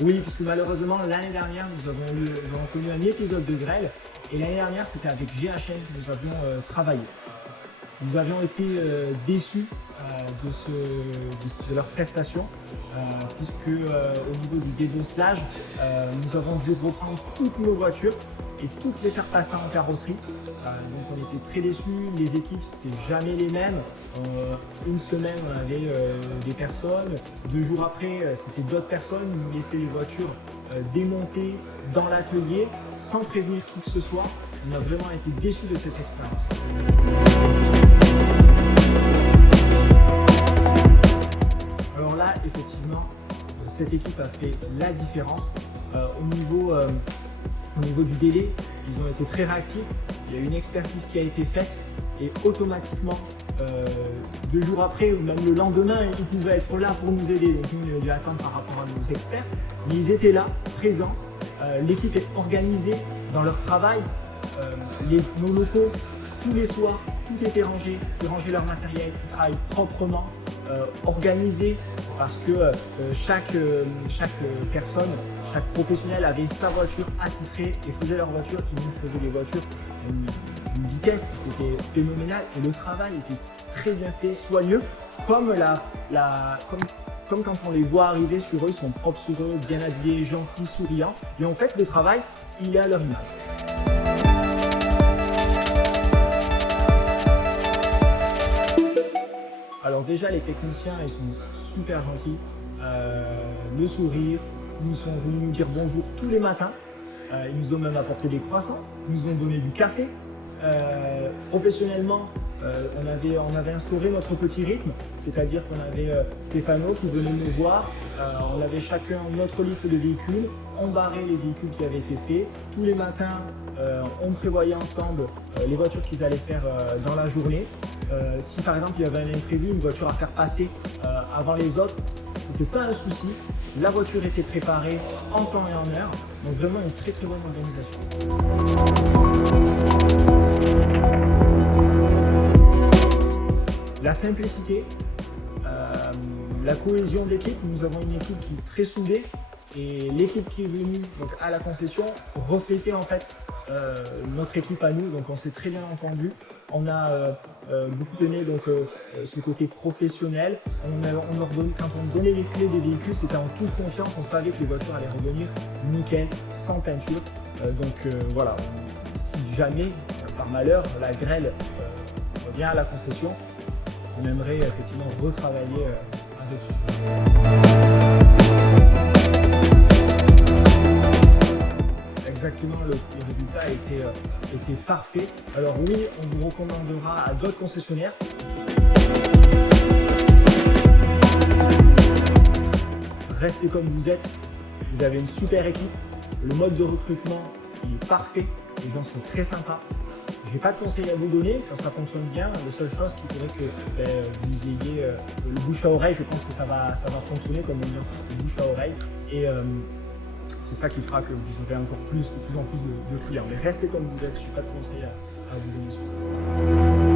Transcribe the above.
Oui, puisque malheureusement, l'année dernière, nous avons connu un épisode de grêle. Et l'année dernière, c'était avec GHM que nous avions travaillé. Nous avions été déçus de leur prestation, puisque au niveau du débosselage, nous avons dû reprendre toutes nos voitures et toutes les faire passer en carrosserie. Donc on était très déçus, les équipes c'était jamais les mêmes. Une semaine on avait des personnes, 2 jours après c'était d'autres personnes, ils nous laissaient les voitures démontées dans l'atelier sans prévenir qui que ce soit. On a vraiment été déçus de cette expérience. Alors là, effectivement, cette équipe a fait la différence. Au niveau du délai, ils ont été très réactifs. Il y a une expertise qui a été faite et automatiquement, 2 jours après ou même le lendemain, ils pouvaient être là pour nous aider. Donc nous, on a dû attendre par rapport à nos experts. Mais ils étaient là, présents. L'équipe est organisée dans leur travail. Nos locaux, tous les soirs, tout était rangé, ils rangeaient leur matériel, ils travaillent proprement, organisé, parce que chaque personne, chaque professionnel avait sa voiture attitrée et faisait leur voiture. Ils nous faisaient les voitures d'une vitesse, c'était phénoménal et le travail était très bien fait, soigneux, comme quand on les voit arriver sur eux, ils sont propres sur eux, bien habillés, gentils, souriants. Et en fait, le travail, il est à leur image. Alors déjà, les techniciens, ils sont super gentils. Le sourire, ils sont venus nous dire bonjour tous les matins. Ils nous ont même apporté des croissants, ils nous ont donné du café. Professionnellement, on avait instauré notre petit rythme, c'est-à-dire qu'on avait Stéphano qui venait nous voir, on avait chacun notre liste de véhicules, on barrait les véhicules qui avaient été faits. Tous les matins, on prévoyait ensemble les voitures qu'ils allaient faire dans la journée. Si par exemple il y avait un imprévu, une voiture à faire passer avant les autres, c'était pas un souci. La voiture était préparée en temps et en heure, donc vraiment une très très bonne organisation. La simplicité, la cohésion d'équipe, nous avons une équipe qui est très soudée et l'équipe qui est venue donc, à la concession reflétait en fait notre équipe à nous, donc on s'est très bien entendu. On a beaucoup aimé donc, ce côté professionnel. Quand on donnait les clés des véhicules, c'était en toute confiance, on savait que les voitures allaient revenir nickel, sans peinture. Voilà, si jamais, par malheur, la grêle revient à la concession, on aimerait effectivement retravailler là-dessus. Exactement, le résultat était parfait. Alors oui, on vous recommandera à d'autres concessionnaires. Restez comme vous êtes, vous avez une super équipe, le mode de recrutement il est parfait, les gens sont très sympas. Je n'ai pas de conseils à vous donner, quand ça fonctionne bien, la seule chose qu'il faudrait que vous ayez le bouche à oreille, je pense que ça va fonctionner comme on dit, le bouche à oreille. Et c'est ça qui fera que vous aurez encore de plus en plus de clients. Mais restez comme vous êtes, je n'ai pas de conseils à vous donner sur ça.